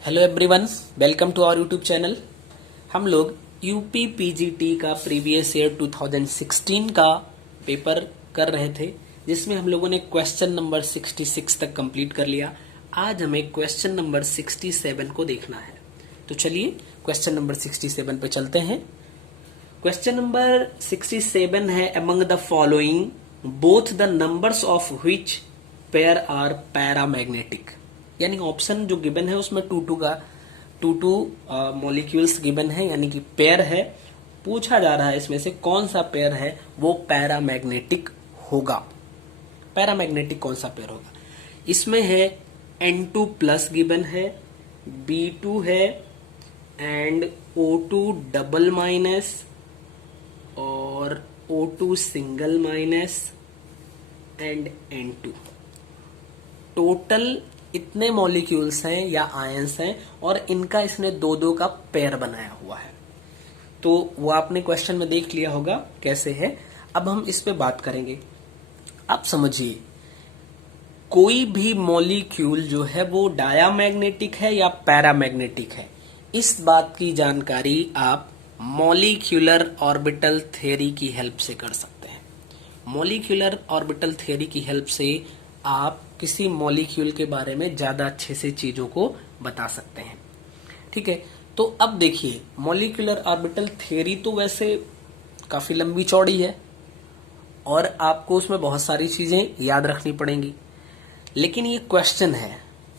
Hello everyone, welcome to our YouTube channel. हम लोग UP PGT का प्रीवियस ईयर 2016 का पेपर कर रहे थे, जिसमें हम लोगों ने क्वेश्चन नंबर 66 तक कंप्लीट कर लिया। आज हमें क्वेश्चन नंबर 67 को देखना है, तो चलिए क्वेश्चन नंबर 67 पे चलते हैं। क्वेश्चन नंबर 67 है, among the following both the numbers of which pair are paramagnetic. यानी ऑप्शन जो गिवन है उसमें टू मॉलिक्यूल्स गिवन है, यानी कि पेयर है। पूछा जा रहा है इसमें से कौन सा पेयर है वो पैरामैग्नेटिक होगा। पैरामैग्नेटिक कौन सा पेयर होगा? इसमें है N2 प्लस गिवन है, B2 है एंड O2 डबल माइनस और O2 single minus and N2। Total इतने मॉलिक्यूल्स हैं या आयंस हैं और इनका इसने दो दो का पेयर बनाया हुआ है। तो वो आपने क्वेश्चन में देख लिया होगा कैसे है। अब हम इस पे बात करेंगे। अब समझिए, कोई भी मॉलिक्यूल जो है वो डायामैग्नेटिक है या पैरामैग्नेटिक है, इस बात की जानकारी आप मॉलिक्यूलर ऑर्बिटल थ्योरी की हेल्प से कर सकते हैं। मॉलिक्यूलर ऑर्बिटल थ्योरी की हेल्प से आप किसी मॉलिक्यूल के बारे में ज्यादा अच्छे से चीजों को बता सकते हैं। ठीक है, तो अब देखिए, मॉलिक्यूलर ऑर्बिटल थ्योरी तो वैसे काफी लंबी चौड़ी है और आपको उसमें बहुत सारी चीजें याद रखनी पड़ेंगी, लेकिन ये क्वेश्चन है,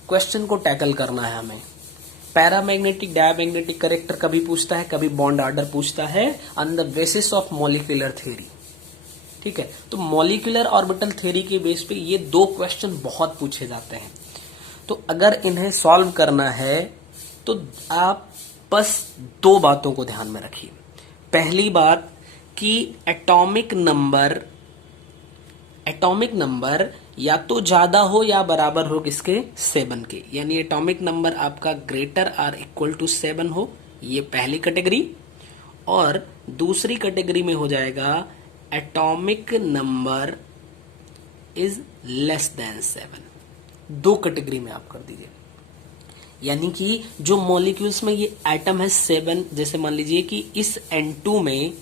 क्वेश्चन को टैकल करना है हमें। पैरामैग्नेटिक डायामैग्नेटिक कैरेक्टर कभी पूछता है, कभी बॉन्ड ऑर्डर पूछता है on the basis of molecular theory. ठीक है, तो मॉलिक्यूलर ऑर्बिटल थ्योरी के बेस पे ये दो क्वेश्चन बहुत पूछे जाते हैं। तो अगर इन्हें सॉल्व करना है तो आप बस दो बातों को ध्यान में रखिए। पहली बात कि एटॉमिक नंबर या तो ज्यादा हो या बराबर हो किसके, 7 के। यानी एटॉमिक नंबर आपका ग्रेटर आर इक्वल टू 7 हो, ये पहली कैटेगरी। और दूसरी कैटेगरी में हो जाएगा atomic number is less than 7। दो कैटेगरी में आप कर दीजिए। यानी कि जो मॉलिक्यूल्स में ये एटम है 7, जैसे मान लीजिए कि इस N2 में,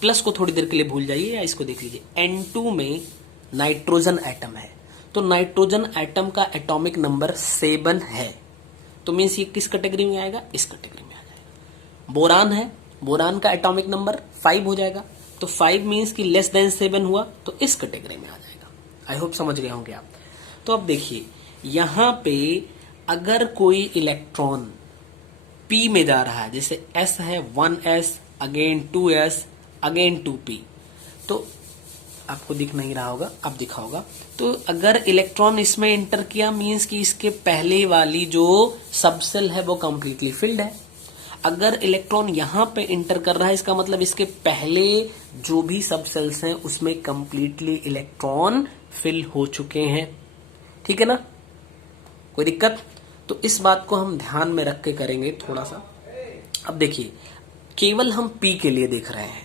प्लस को थोड़ी देर के लिए भूल जाइए या इसको देख लीजिए, N2 में नाइट्रोजन एटम है, तो नाइट्रोजन एटम का एटॉमिक नंबर 7 है, तो मीन्स ये किस कैटेगरी में आएगा, इस कैटेगरी में आ जाएगा। बोरान है, बोरान का एटॉमिक नंबर 5 हो जाएगा, तो 5 मीन्स कि लेस देन 7 हुआ, तो इस कैटेगरी में आ जाएगा। आई होप समझ गए होंगे आप। तो अब देखिए, यहां पे अगर कोई इलेक्ट्रॉन P में जा रहा है, जैसे S है 1s again 2s again 2p, तो आपको दिख नहीं रहा होगा, अब दिखा होगा। तो अगर इलेक्ट्रॉन इसमें इंटर किया मीन्स कि इसके पहले वाली जो सबसेल है वो कंप्लीटली फिल्ड है। अगर इलेक्ट्रॉन यहां पे इंटर कर रहा है, इसका मतलब इसके पहले जो भी सब सेल्स हैं उसमें कंप्लीटली इलेक्ट्रॉन फिल हो चुके हैं। ठीक है ना, कोई दिक्कत? तो इस बात को हम ध्यान में रख के करेंगे थोड़ा सा। अब देखिए, केवल हम P के लिए देख रहे हैं,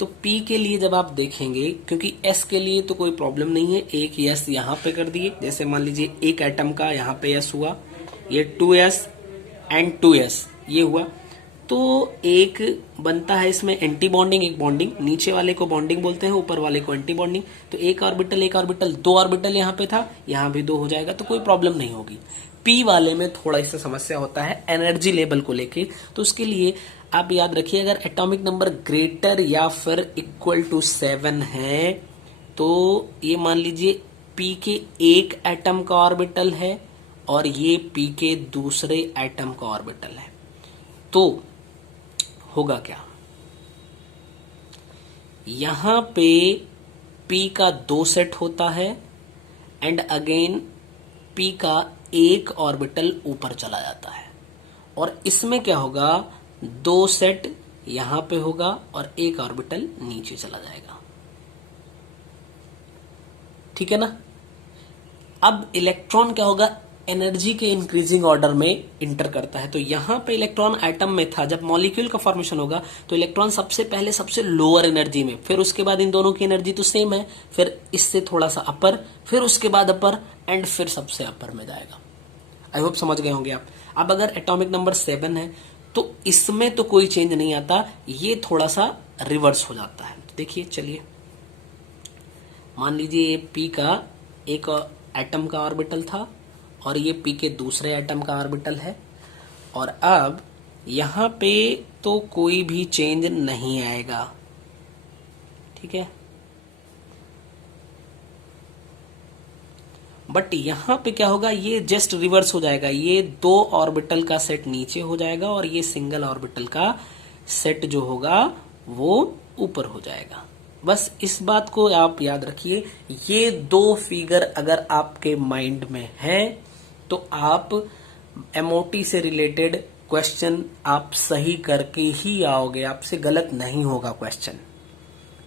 तो P के लिए जब आप देखेंगे, क्योंकि S के लिए तो कोई प्रॉब्लम नहीं है, एक S यहां पे कर दिए। जैसे मान लीजिए एक एटम का यहां पे S हुआ, ये 2s एंड 2s ये हुआ, तो एक बनता है इसमें एंटी बॉन्डिंग, एक बॉन्डिंग, नीचे वाले को बॉन्डिंग बोलते हैं, ऊपर वाले को एंटी बॉन्डिंग। तो एक ऑर्बिटल 2 ऑर्बिटल यहाँ पे था, यहाँ भी 2 हो जाएगा, तो कोई प्रॉब्लम नहीं होगी। P वाले में थोड़ा इससे समस्या होता है एनर्जी लेवल को लेके, तो उसके लिए आप याद रखिए, अगर एटॉमिक नंबर ग्रेटर या फिर इक्वल टू 7 है, तो ये मान लीजिए P के एक एटम का ऑर्बिटल है और ये P के दूसरे एटम का ऑर्बिटल है, तो होगा क्या, यहां पे P का 2 सेट होता है एंड अगेन P का एक ऑर्बिटल ऊपर चला जाता है, और इसमें क्या होगा, 2 सेट यहां पे होगा और एक ऑर्बिटल नीचे चला जाएगा। ठीक है ना। अब इलेक्ट्रॉन क्या होगा, एनर्जी के इंक्रीजिंग ऑर्डर में इंटर करता है। तो यहां पे इलेक्ट्रॉन एटम में था, जब मॉलिक्यूल का फॉर्मेशन होगा तो इलेक्ट्रॉन सबसे पहले सबसे लोअर एनर्जी में, फिर उसके बाद इन दोनों की एनर्जी तो सेम है, फिर इससे थोड़ा सा अपर, फिर उसके बाद अपर एंड फिर सबसे अपर में जाएगा। आई होप समझ गए होंगे आप। अब अगर एटॉमिक नंबर 7 है तो इसमें तो कोई चेंज नहीं आता, ये थोड़ा सा रिवर्स हो जाता है। तो देखिए चलिए, मान लीजिए ये पी का एक एटम का ऑर्बिटल था और ये पी के दूसरे एटम का ऑर्बिटल है, और अब यहां पे तो कोई भी चेंज नहीं आएगा, ठीक है। बट यहां पे क्या होगा, ये जस्ट रिवर्स हो जाएगा, ये दो ऑर्बिटल का सेट नीचे हो जाएगा और ये सिंगल ऑर्बिटल का सेट जो होगा वो ऊपर हो जाएगा। बस इस बात को आप याद रखिए। ये दो फिगर अगर आपके माइंड में है तो आप एमओटी से रिलेटेड क्वेश्चन आप सही करके ही आओगे, आपसे गलत नहीं होगा क्वेश्चन,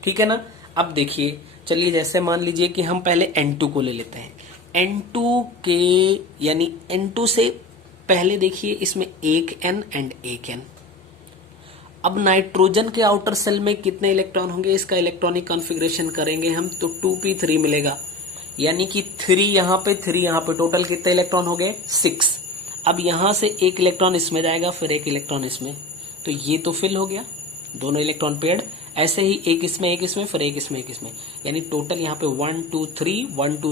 ठीक है ना। अब देखिए चलिए, जैसे मान लीजिए कि हम पहले N2 को ले लेते हैं। N2 के यानी N2 से पहले देखिए इसमें एक N एंड एक N। अब नाइट्रोजन के आउटर सेल में कितने इलेक्ट्रॉन होंगे, इसका इलेक्ट्रॉनिक कॉन्फ़िगरेशन करेंगे हम तो 2p3 मिलेगा, यानी कि 3 यहाँ पे 3 यहाँ पे, टोटल कितने इलेक्ट्रॉन हो गए 6। अब यहां से एक इलेक्ट्रॉन इसमें जाएगा, फिर एक इलेक्ट्रॉन इसमें, तो ये तो फिल हो गया, दोनों इलेक्ट्रॉन पेयर्ड। ऐसे ही एक इसमें फिर एक इसमें, यानी टोटल यहाँ पे 1 2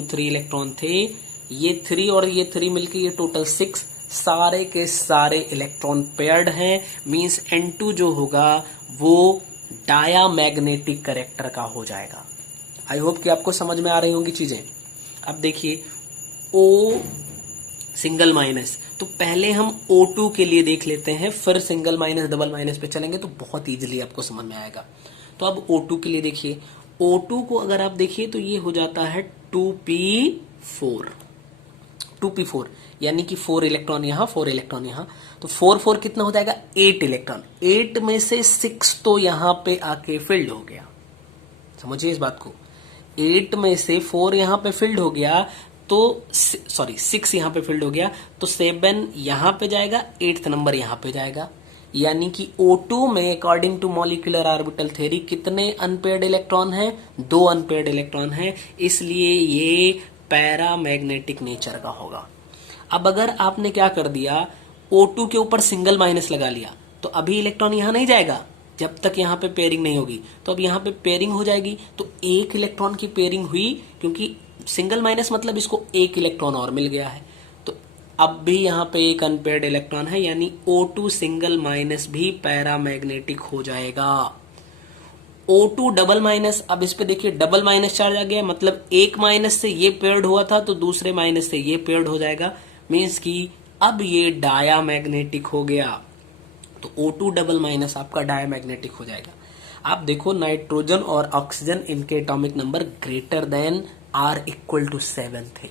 3 इलेक्ट्रॉन थे। ये 3 और ये 3 मिलके ये टोटल 6, सारे के सारे इलेक्ट्रॉन पेयर्ड हैं। मींस N2 जो होगा वो डायामैग्नेटिक कैरेक्टर का हो जाएगा। आई होप कि आपको समझ में आ रही होंगी चीजें। अब देखिए O सिंगल माइनस, तो पहले हम O2 के लिए देख लेते हैं, फिर सिंगल माइनस डबल माइनस पे चलेंगे तो बहुत इजीली आपको समझ में आएगा। तो अब O2 के लिए देखिए, O2 को अगर आप देखिए तो ये हो जाता है 2p4, यानी कि 4 इलेक्ट्रॉन यहाँ 4 इलेक्ट्रॉन यहाँ, तो 4 4 कितना हो जाएगा 8 इलेक्ट्रॉन। 8 में से 6 तो यहाँ पे आके फिल्ड हो गया, समझिए इस बात को। 8 में से 4 यहाँ पे फिल्ड हो गया, तो 6 यहाँ पे फिल्ड हो गया, तो 7 यहाँ पे जाएगा, 8th नंबर यहाँ पे जाएगा। यानी कि O2 में according to molecular orbital theory कितने अनपेयर्ड इलेक्ट्रॉन हैं, 2 अनपेयर्ड इलेक्ट्रॉन हैं, इसलिए ये पैरामैग्नेटिक नेचर का होगा। अब अगर आपने क्या कर दिया, O2 के ऊपर सिंगल माइनस लगा लिया, तो अभी इलेक्ट्रॉन यहां नहीं जाएगा जब तक यहाँ पे पेयरिंग नहीं होगी। तो अब यहाँ पे पेयरिंग हो जाएगी, तो एक इलेक्ट्रॉन की पेयरिंग हुई, क्योंकि सिंगल माइनस मतलब इसको एक इलेक्ट्रॉन और मिल गया है, तो अब भी यहाँ पे एक अनपेयर्ड इलेक्ट्रॉन है, यानी O2 सिंगल माइनस भी पैरामैग्नेटिक हो जाएगा। O2 डबल माइनस, अब इस पे देखिए डबल माइनस चार्ज आ गया, मतलब एक माइनस से ये पेयर्ड हुआ था तो दूसरे माइनस से ये पेयर्ड हो जाएगा, मीन्स कि अब ये डायामैग्नेटिक हो गया। तो O2 डबल माइनस आपका डायामैग्नेटिक हो जाएगा। आप देखो नाइट्रोजन और ऑक्सीजन इनके atomic number greater than or equal to 7 थे।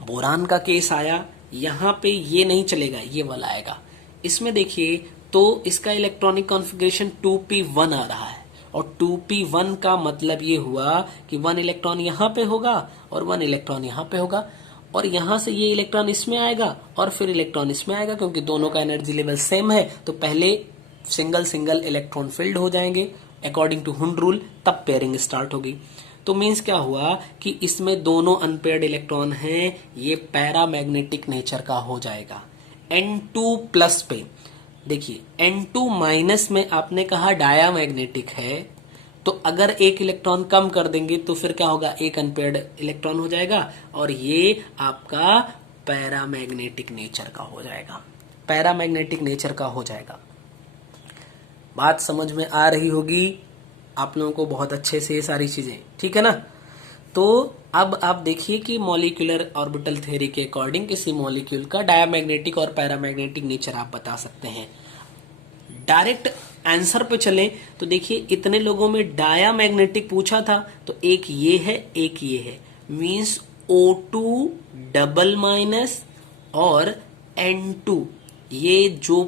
बोरान का केस आया, यहां पे ये नहीं चलेगा, ये वाला आएगा। इसमें देखिए तो इसका इलेक्ट्रॉनिक कॉन्फ़िगरेशन 2p1 आ रहा है, और 2p1 का मतलब ये हुआ कि 1 इलेक्ट्रॉन यहां पे होगा और 1 इलेक्ट्रॉन यहां पे होगा, और यहां से ये इलेक्ट्रॉन इसमें आएगा और फिर इलेक्ट्रॉन इसमें आएगा, क्योंकि दोनों का एनर्जी लेवल सेम है, तो पहले सिंगल सिंगल इलेक्ट्रॉन फिल्ड हो जाएंगे अकॉर्डिंग टू हुंड रूल, तब पेयरिंग स्टार्ट होगी। तो मीन्स क्या हुआ कि इसमें दोनों अनपेयर्ड इलेक्ट्रॉन हैं, ये पैरामैग्नेटिक नेचर का हो जाएगा। N2 प्लस पे देखिए, N2 माइनस में आपने कहा डायामैग्नेटिक है, तो अगर एक इलेक्ट्रॉन कम कर देंगे तो फिर क्या होगा, एक अनपेयर्ड इलेक्ट्रॉन हो जाएगा, और ये आपका पैरामैग्नेटिक नेचर का हो जाएगा, पैरामैग्नेटिक नेचर का हो जाएगा। बात समझ में आ रही होगी आप लोगों को बहुत अच्छे से ये सारी चीजें, ठीक है ना। तो अब आप देखिए कि मॉलिक्यूलर ऑर्बिटल थ्योरी के अकॉर्डिंग किसी मॉलिक्यूल का डायामैग्नेटिक और पैरामैग्नेटिक नेचर आप बता सकते हैं। डायरेक्ट आंसर पे चलें तो देखिए इतने लोगों में डायामैग्नेटिक पूछा था, तो एक ये है एक ये है, मींस O2 डबल माइनस और N2, ये जो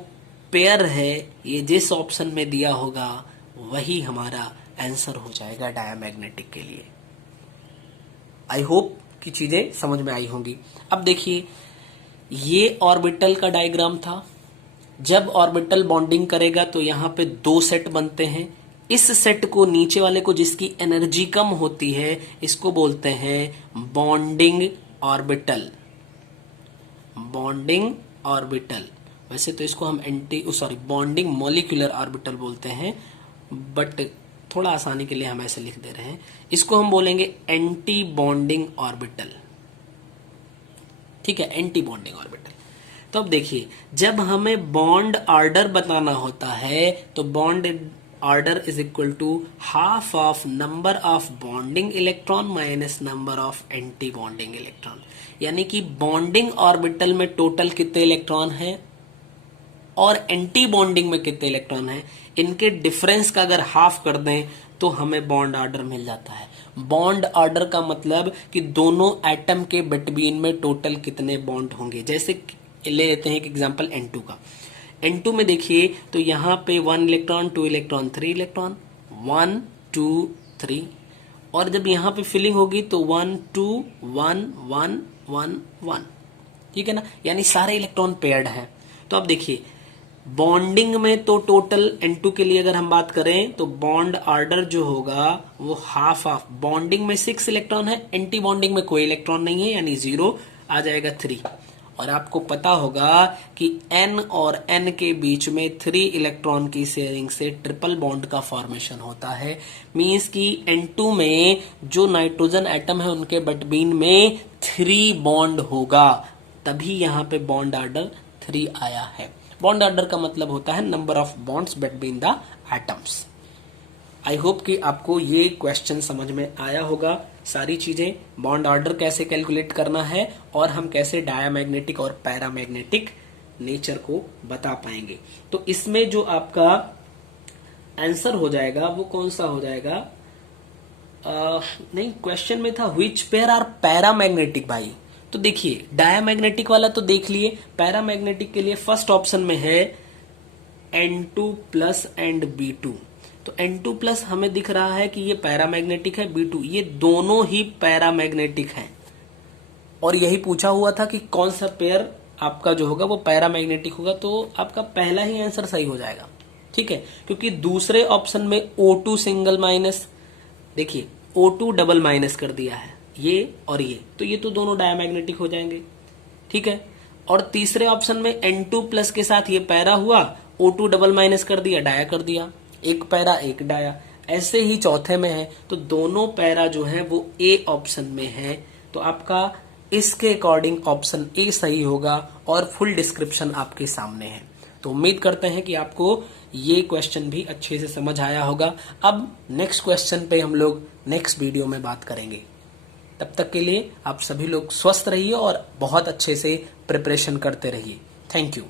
पेयर है ये जिस ऑप्शन में दिया होगा वही हमारा आंसर हो जाएगा डायामैग्नेटिक के लिए। आई होप कि चीजें समझ में आई होंगी। अब देखिए ये ऑर्बिटल का डायग्राम था, जब ऑर्बिटल बॉन्डिंग करेगा तो यहाँ पे 2 सेट बनते हैं। इस सेट को, नीचे वाले को जिसकी एनर्जी कम होती है, इसको बोलते हैं बॉन्डिंग ऑर्बिटल। Bonding orbital. वैसे तो इसको हम बॉन्डिंग मॉलिक्यूलर ऑर्बिटल बोलते हैं, बट थोड़ा आसानी के लिए हम ऐसे लिख दे रहे हैं। इसको हम बोलेंगे एंटी बॉन्डिंग ऑर्बिटल। ठीक है, एंटी बॉन्डिंग ऑर्बिटल। तो अब देखिए, जब हमें बॉन्ड ऑर्डर बताना होता है तो bond order is equal to half of number of bonding electron minus number of anti bonding electron. यानी कि बॉन्डिंग ऑर्बिटल में टोटल कितने इलेक्ट्रॉन हैं और एंटी बॉन्डिंग में कितने इलेक्ट्रॉन हैं, इनके डिफरेंस का अगर हाफ कर दें तो हमें बॉन्ड ऑर्डर मिल जाता है। बॉन्ड ऑर्डर का मतलब कि दोनों एटम के बिटवीन में टोटल कितने बॉन्ड होंगे। जैसे ले लेते हैं एक एग्जांपल N2 का। N2 में देखिए तो यहाँ पे 1 इलेक्ट्रॉन, 2 इलेक्ट्रॉन, 3 इलेक्ट्रॉन, 1 2 3, और जब यहाँ पे फिलिंग होगी तो 1 2 1 1 1 1। ठीक है ना, यानी सारे इलेक्ट्रॉन पेयर्ड हैं। तो अब देखिए, बॉन्डिंग में तो टोटल N2 के लिए अगर हम बात करें तो बॉन्ड ऑर्डर जो होगा वो हाफ ऑफ, बॉन्डिंग में 6 इलेक्ट्रॉन है, एंटी बॉन्डिंग में कोई इलेक्ट्रॉन नहीं है, यानी 0 आ जाएगा 3। और आपको पता होगा कि N और N के बीच में 3 इलेक्ट्रॉन की शेयरिंग से ट्रिपल बॉन्ड का फॉर्मेशन होता है। मींस कि N2 में जो नाइट्रोजन एटम है उनके बिटवीन में 3 बॉन्ड होगा, तभी यहाँ पे बॉन्ड ऑर्डर 3 आया है। बॉन्ड ऑर्डर का मतलब होता है number of bonds between the atoms. I hope कि आपको ये क्वेश्चन समझ में आया होगा, सारी चीजें, बॉन्ड ऑर्डर कैसे कैलकुलेट करना है और हम कैसे डायमैग्नेटिक और पैरामैग्नेटिक नेचर को बता पाएंगे। तो इसमें जो आपका आंसर हो जाएगा वो कौन सा हो जाएगा, नहीं क्वेश्चन में था व्हिच पेयर आर पैरामैग्नेटिक भाई। तो देखिए, डायमैग्नेटिक वाला तो देख लिए, पैरामैग्नेटिक के लिए फर्स्ट ऑप्शन में है N2 प्लस एंड B2। तो N2 प्लस हमें दिख रहा है कि ये पैरामैग्नेटिक है, B2 ये दोनों ही पैरामैग्नेटिक हैं। और यही पूछा हुआ था कि कौन सा पेयर आपका जो होगा वो पैरामैग्नेटिक होगा, तो आपका पहला ही आंसर सही हो जाएगा। ठीक है, क्योंकि दूसरे ऑप्शन में O2 सिंगल माइनस, देखिए O2 डबल माइनस कर दिया है, ये और ये, तो ये तो दोनों डायमैग्नेटिक हो जाएंगे। ठीक है, और तीसरे ऑप्शन में N2 प्लस के साथ ये पैरा हुआ, O2 डबल माइनस कर दिया, डाया कर दिया, एक पैरा एक डाया। ऐसे ही चौथे में है तो दोनों पैरा जो है वो A ऑप्शन में है, तो आपका इसके अकॉर्डिंग ऑप्शन A सही होगा और फुल डिस्क्रिप्शन आपके सामने है। तो उम्मीद करते हैं कि आपको ये क्वेश्चन भी अच्छे से समझ आया होगा। अब नेक्स्ट क्वेश्चन पे हम लोग नेक्स्ट वीडियो में बात करेंगे। तब तक के लिए आप सभी लोग स्वस्थ रहिए और बहुत अच्छे से प्रिपरेशन करते रहिए। Thank you.